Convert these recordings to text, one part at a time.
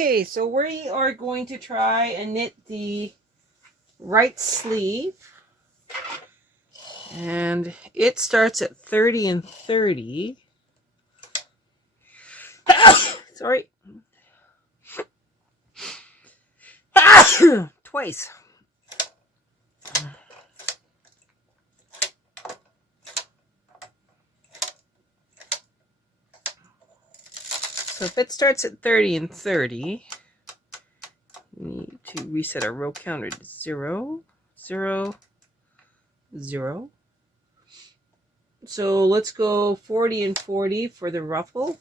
Okay, so we are going to try and knit the right sleeve. And it starts at 30 and 30. Sorry. Twice. So if it starts at 30 and 30, we need to reset our row counter to 0, 0, 0. So let's go 40 and 40 for the ruffle.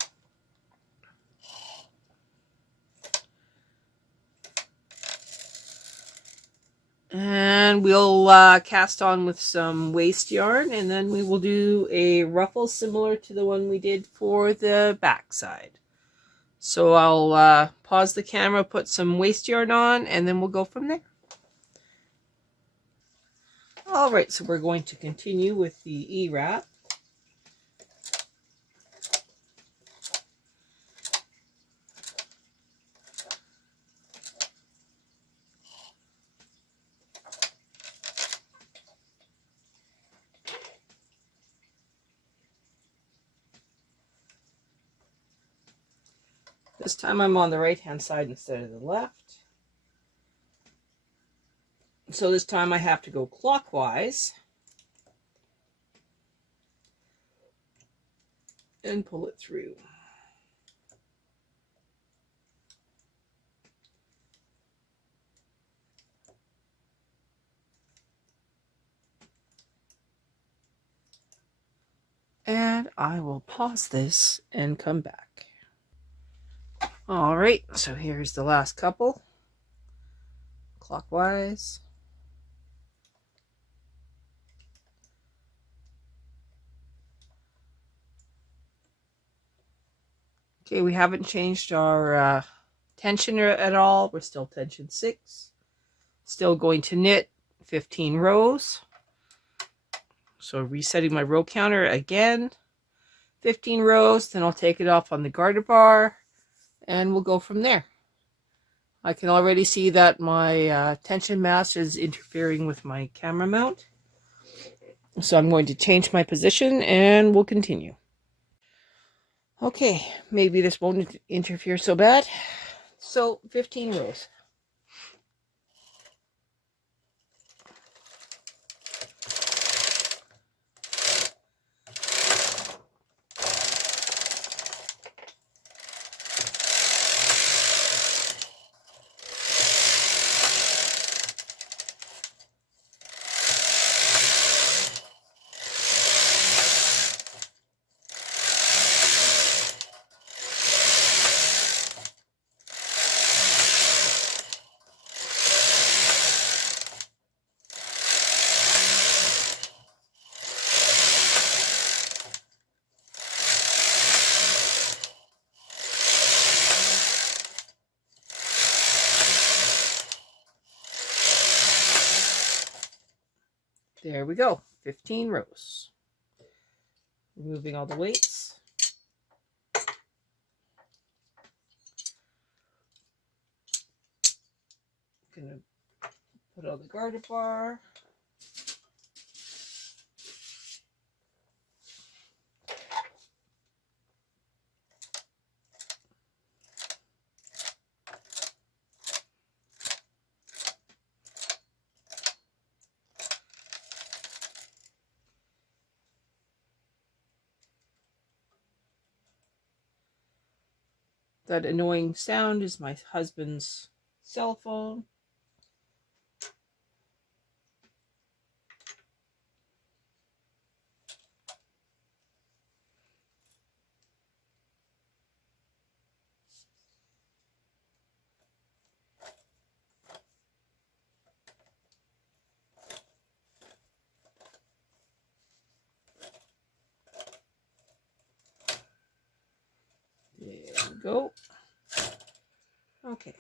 And we'll cast on with some waste yarn, and then we will do a ruffle similar to the one we did for the back side. So I'll pause the camera, put some waste yarn on, and then we'll go from there. Alright, so we're going to continue with the E-wrap. This time I'm on the right-hand side instead of the left. So this time I have to go clockwise and pull it through. And I will pause this and come back. All right, so here's the last couple. Clockwise. Okay, we haven't changed our tension at all. We're still tension 6. Still going to knit 15 rows. So resetting my row counter again. 15 rows, then I'll take it off on the garter bar. And we'll go from there. I can already see that my tension mass is interfering with my camera mount. So I'm going to change my position and we'll continue. Okay, maybe this won't interfere so bad. So 15 rows. There we go, 15 rows. Removing all the weights. Gonna put on the garter bar. That annoying sound is my husband's cell phone. There we go. Okay.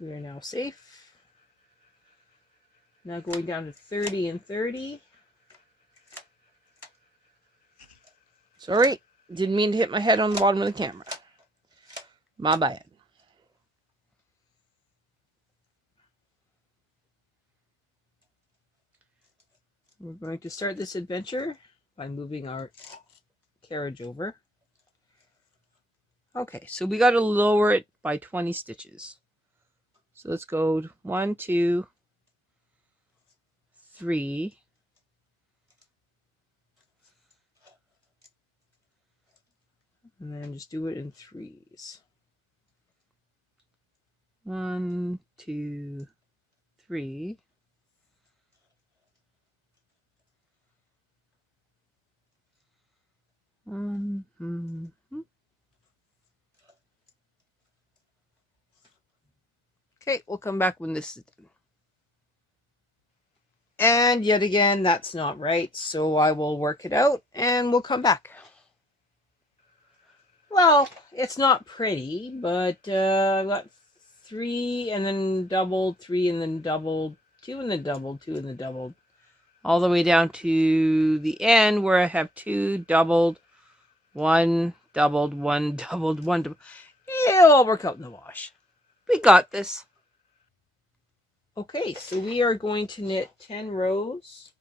We are now safe. Now going down to 30 and 30. Sorry, didn't mean to hit my head on the bottom of the camera. My bad. We're going to start this adventure by moving our carriage over. Okay, so we got to lower it by 20 stitches. So let's go 1, 2, 3. And then just do it in threes. 1, 2, 3. Okay, we'll come back when this is done. And yet again, that's not right, so I will work it out and we'll come back. Well, it's not pretty, but I've got 3 and then doubled, 3 and then doubled, 2 and then doubled, 2 and then doubled, all the way down to the end where I have 2 doubled, 1 doubled, 1 doubled, 1 doubled. It'll all work out in the wash. We got this. Okay, so we are going to knit 10 rows.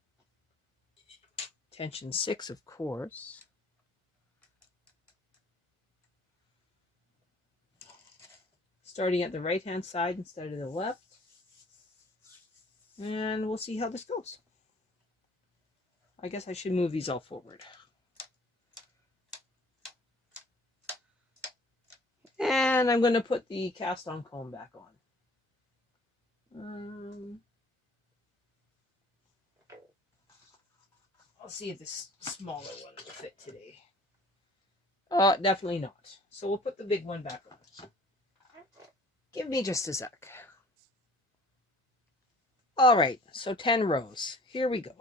Tension 6, of course. Starting at the right-hand side instead of the left. And we'll see how this goes. I guess I should move these all forward. And I'm going to put the cast-on comb back on. I'll see if this smaller one will fit today. Definitely not. So we'll put the big one back on. Give me just a sec. All right, so 10 rows. Here we go.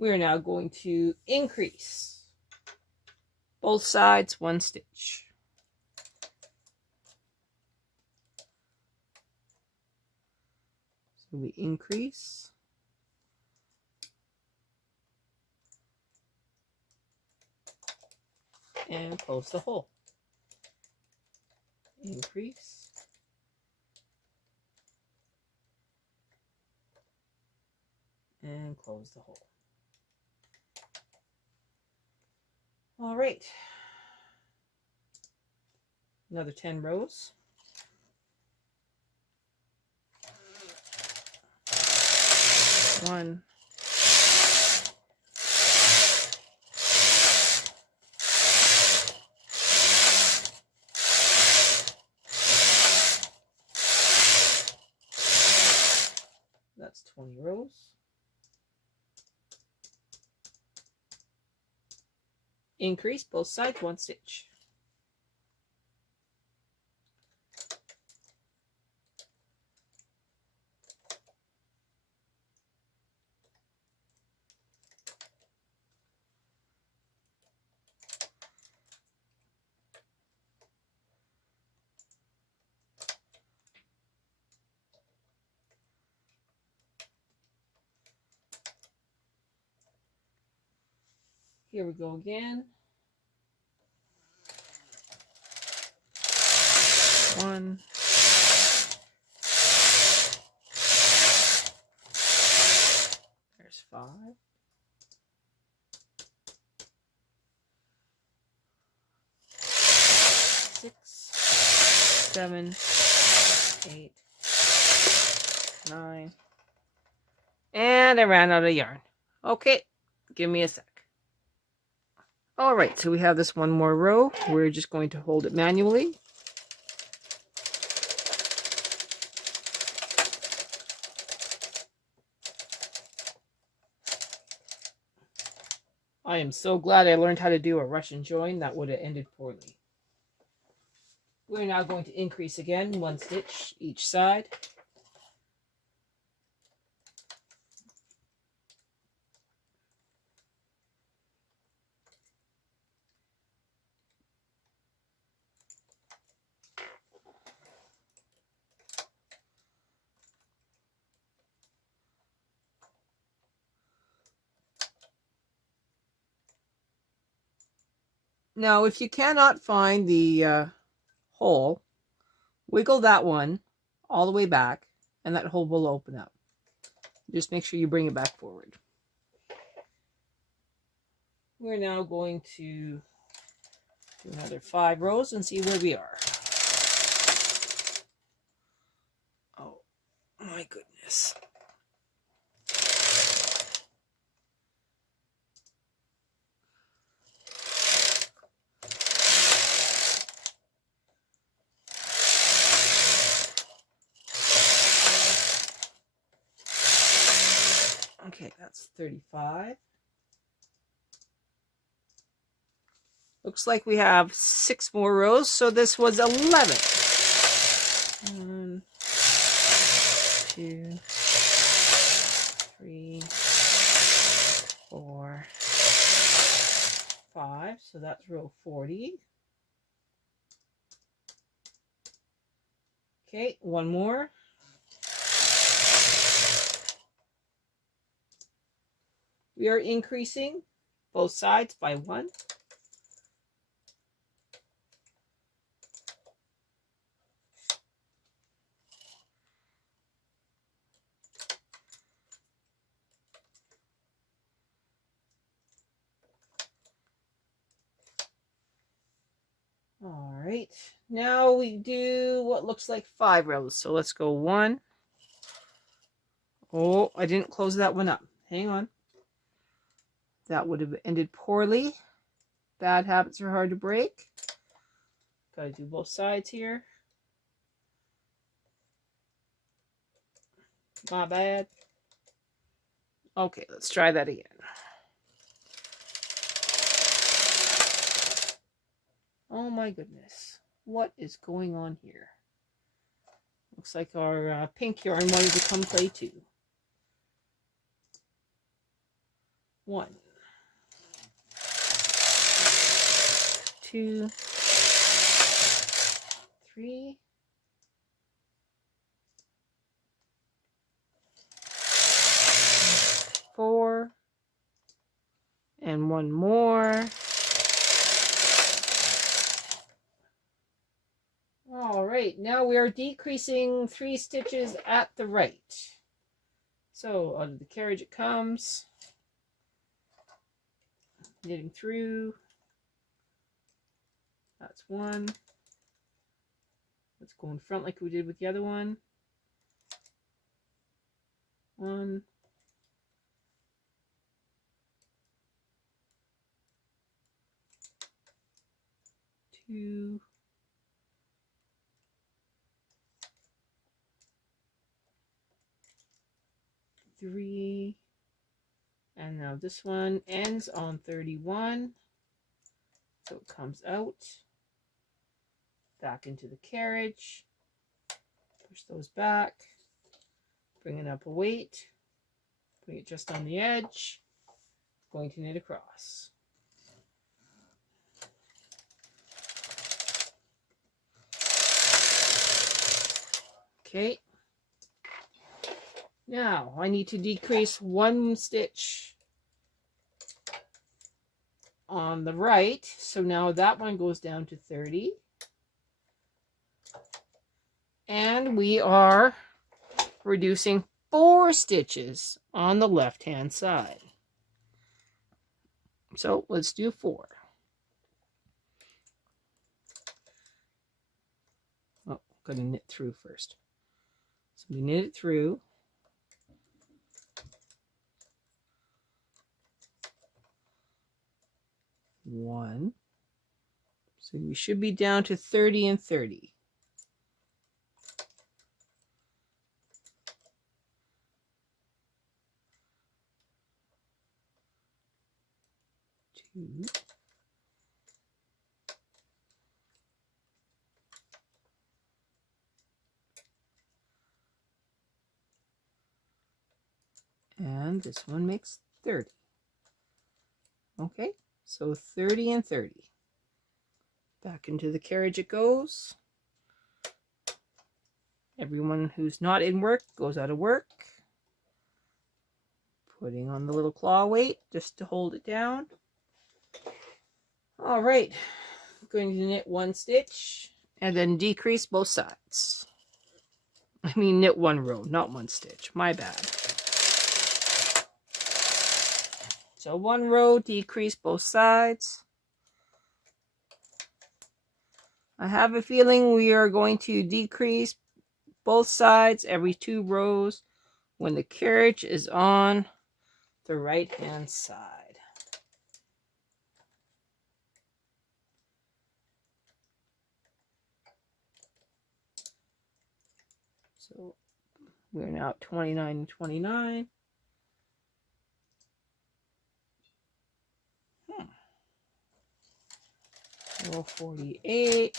We are now going to increase both sides 1 stitch. So we increase and close the hole. Increase and close the hole. All right, another 10 rows. One, that's 20 rows. Increase both sides 1 stitch. Here we go again. 1, 5, 6, 7, 8, 9, and I ran out of yarn. Okay, give me a sec. All right, so we have this one more row. We're just going to hold it manually. I am so glad I learned how to do a Russian join. That would have ended poorly. We're now going to increase again 1 stitch each side. Now, if you cannot find the hole, wiggle that one all the way back, and that hole will open up. Just make sure you bring it back forward. We're now going to do another 5 rows and see where we are. Oh my goodness. Okay, that's 35. Looks like we have 6 more rows, so this was 11. 1, 2, 3, 4, 5. So that's row 40. Okay, one more. We are increasing both sides by 1. All right, now we do what looks like 5 rows. So let's go 1. Oh, I didn't close that one up. Hang on. That would have ended poorly. Bad habits are hard to break. Gotta do both sides here. My bad. Okay, let's try that again. Oh my goodness. What is going on here? Looks like our pink yarn wanted to come play too. 1, 2, 3, 4, and 1 more. All right, now we are decreasing 3 stitches at the right. So out of the carriage it comes, knitting through. That's 1. Let's go in front like we did with the other one. 1. 2. 3. And now this one ends on 31. So it comes out, back into the carriage, push those back, bring it up a weight, bring it just on the edge, going to knit across. Okay, now I need to decrease 1 stitch on the right, so now that one goes down to 30, and we are reducing 4 stitches on the left hand side. So let's do 4. Oh, I'm going to knit through first. So we knit it through. One. So we should be down to 30 and 30. 2. And this one makes 30. Okay, so 30 and 30. Back into the carriage it goes. Everyone who's not in work goes out of work. Putting on the little claw weight just to hold it down. All right, I'm going to knit 1 stitch and then decrease both sides. I mean knit 1 row, not 1 stitch. My bad. So 1 row, decrease both sides. I have a feeling we are going to decrease both sides every 2 rows when the carriage is on the right hand side. So we're now at 29 and 29. Row 48.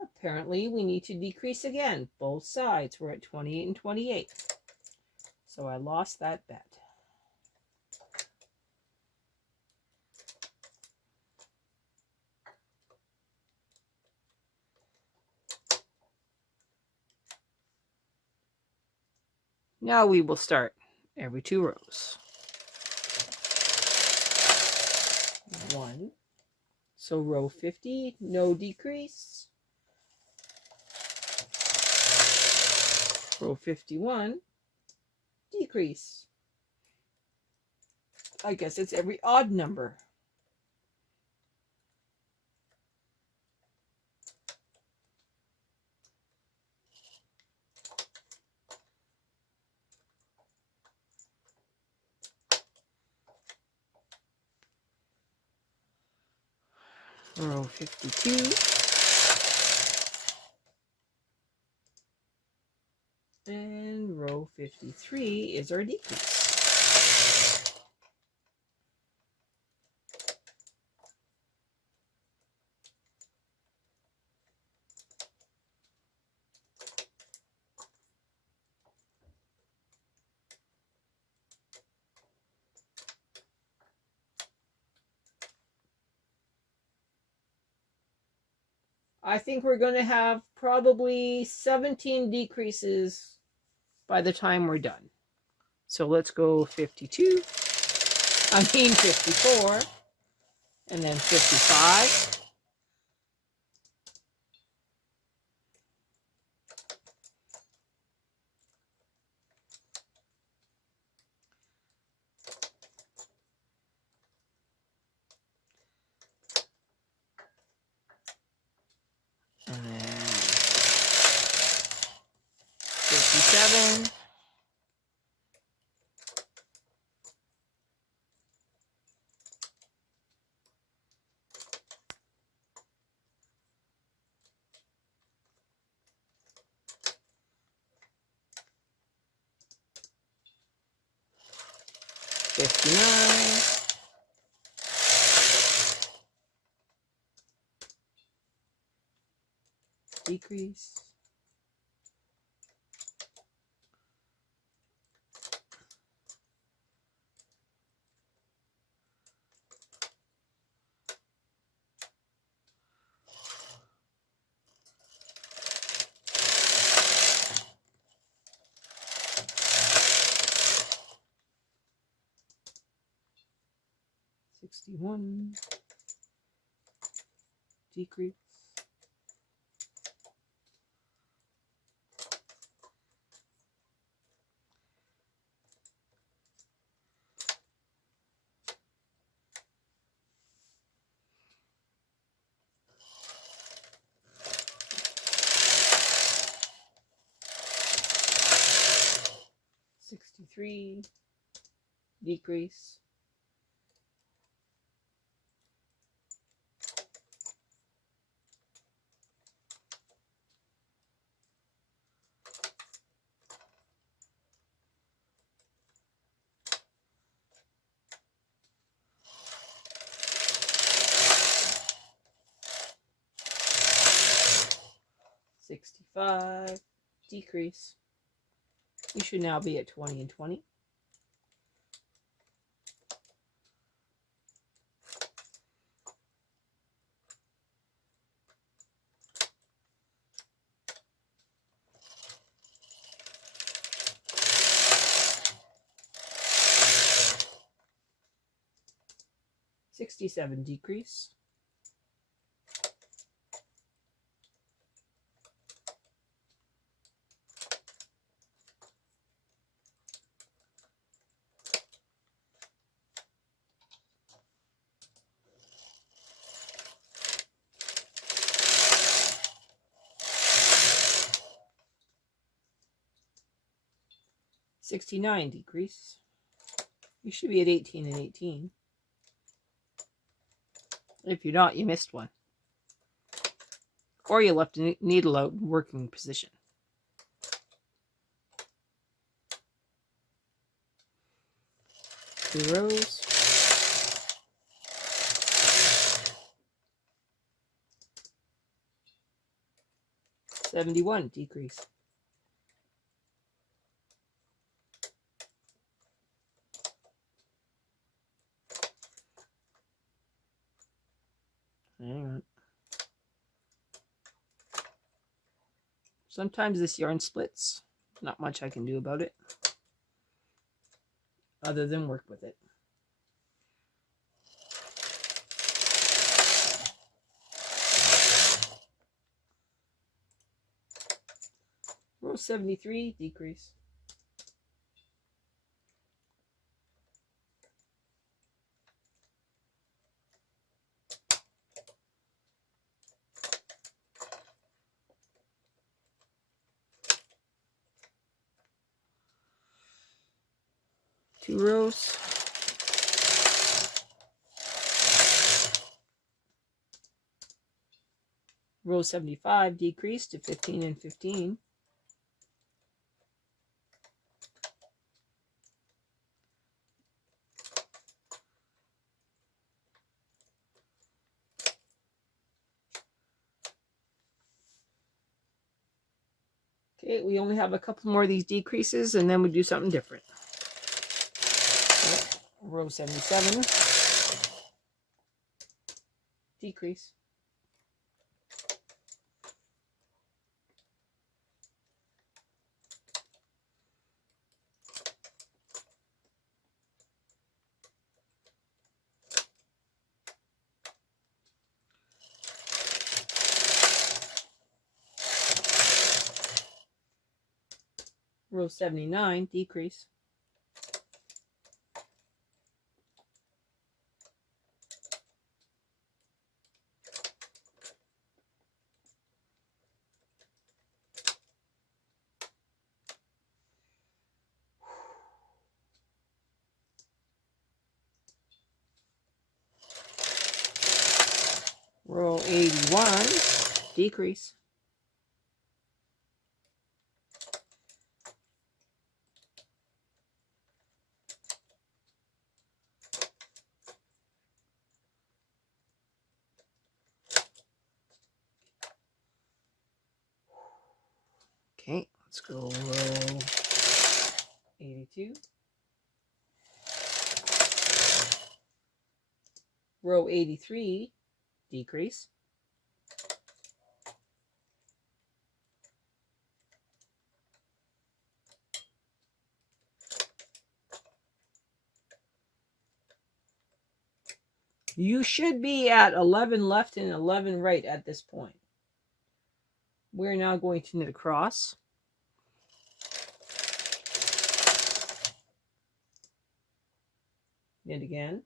Apparently we need to decrease again. Both sides. We're at 28 and 28. So I lost that bet. Now we will start every 2 rows. 1. So row 50, no decrease. Row 51, decrease. I guess it's every odd number. Row 52. And row 53 is our decrease. I think we're going to have probably 17 decreases by the time we're done. So let's go 52. I mean 54. And then 55. And then 57. Decrease. $61. Decrease. $63. Decrease. $65. Decrease. We should now be at 20 and 20. 67 decrease. $69 decrease. You should be at 18 and 18. If you're not, you missed one. Or you left a needle out in working position. Two rows. $71 decrease. Hang on. Sometimes this yarn splits. Not much I can do about it, other than work with it. Row 73, decrease. Two rows. Row 75 decreased to 15 and 15. Okay, we only have a couple more of these decreases and then we do something different. Row 77, decrease. Row 79, decrease. Row 81, decrease. Okay, let's go row 82. Row 83, decrease. You should be at 11 left and 11 right at this point. We're now going to knit across. Knit again.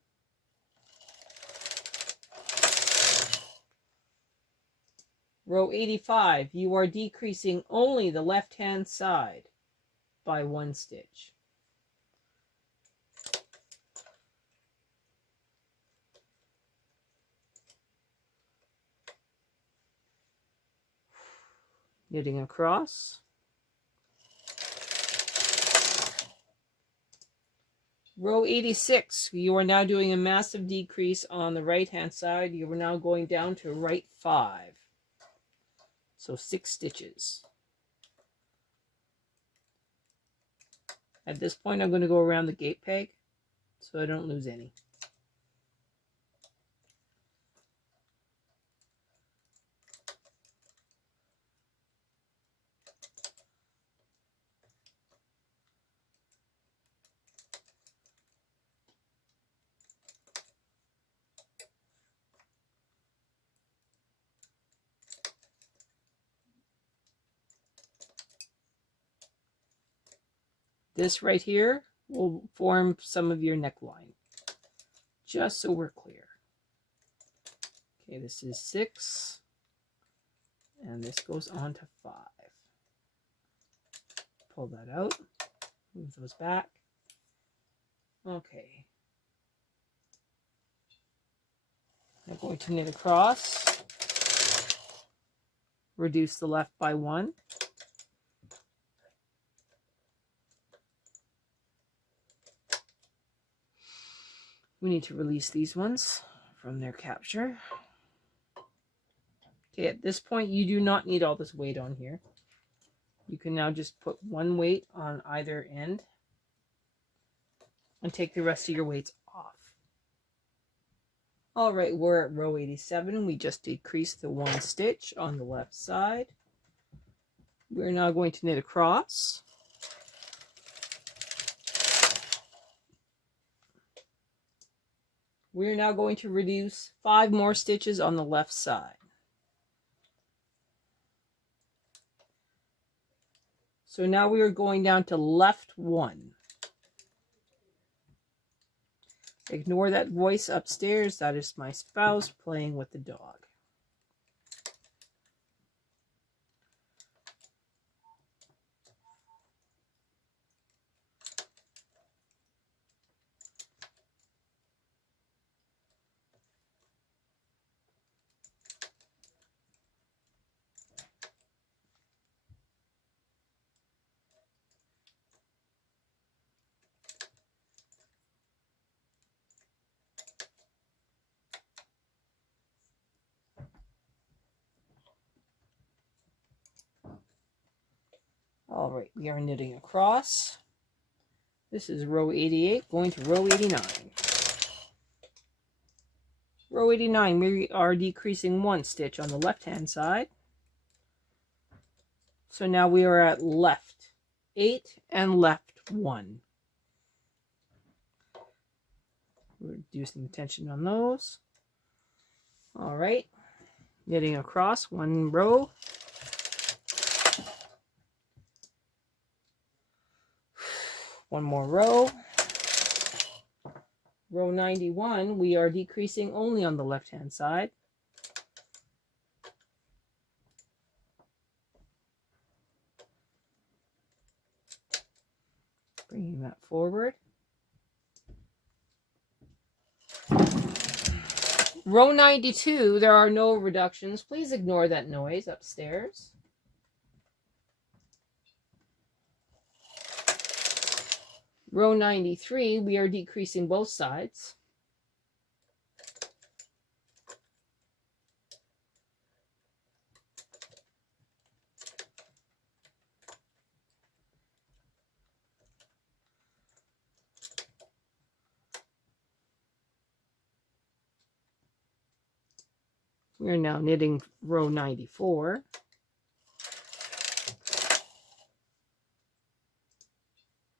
Row 85, you are decreasing only the left-hand side by 1 stitch. Knitting across. Row 86, you are now doing a massive decrease on the right-hand side. You are now going down to right 5. So 6 stitches. At this point, I'm going to go around the gate peg so I don't lose any. This right here will form some of your neckline, just so we're clear. Okay, this is 6, and this goes on to 5. Pull that out, move those back. Okay. I'm going to knit across, reduce the left by 1. We need to release these ones from their capture. Okay, at this point, you do not need all this weight on here. You can now just put one weight on either end and take the rest of your weights off. All right, we're at row 87. We just decreased the 1 stitch on the left side. We're now going to knit across. We're now going to reduce 5 more stitches on the left side. So now we are going down to left 1. Ignore that voice upstairs. That is my spouse playing with the dog. All right, we are knitting across. This is row 88 going to row 89. Row 89, we are decreasing 1 stitch on the left hand side. So now we are at left 8 and left 1. We're reducing the tension on those. All right, knitting across 1 row. One more row. Row 91, we are decreasing only on the left-hand side. Bringing that forward. Row 92, there are no reductions. Please ignore that noise upstairs. Row 93, we are decreasing both sides. We are now knitting row 94.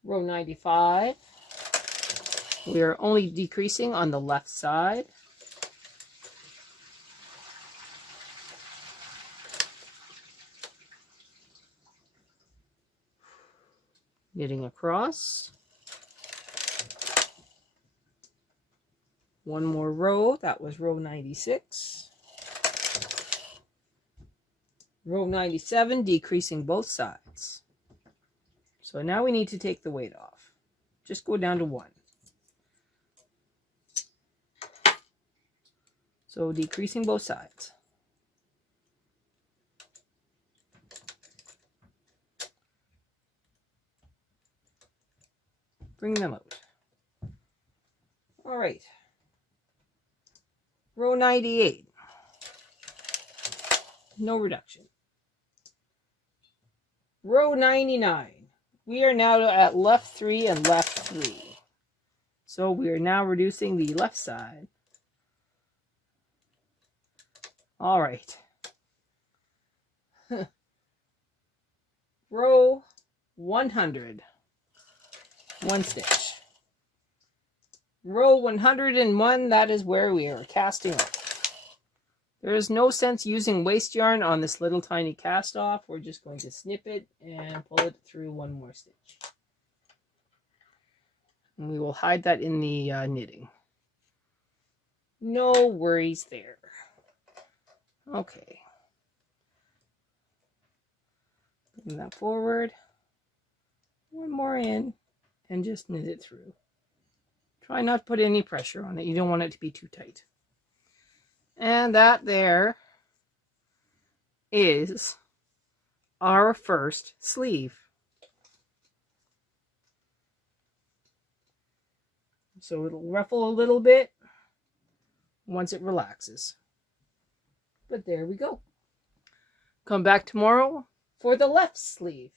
Row 95, we are only decreasing on the left side. Knitting across. One more row, that was row 96. Row 97, decreasing both sides. So now we need to take the weight off. Just go down to 1. So decreasing both sides. Bring them out. All right. Row 98. No reduction. Row 99. We are now at left 3 and left 3. So we are now reducing the left side. All right. Row 100. 1 stitch. Row 101, that is where we are casting off. There is no sense using waste yarn on this little tiny cast off. We're just going to snip it and pull it through 1 more stitch. And we will hide that in the knitting. No worries there. Okay. Bring that forward. One more in and just knit it through. Try not to put any pressure on it. You don't want it to be too tight. And that there is our first sleeve. So it'll ruffle a little bit once it relaxes. But there we go. Come back tomorrow for the left sleeve.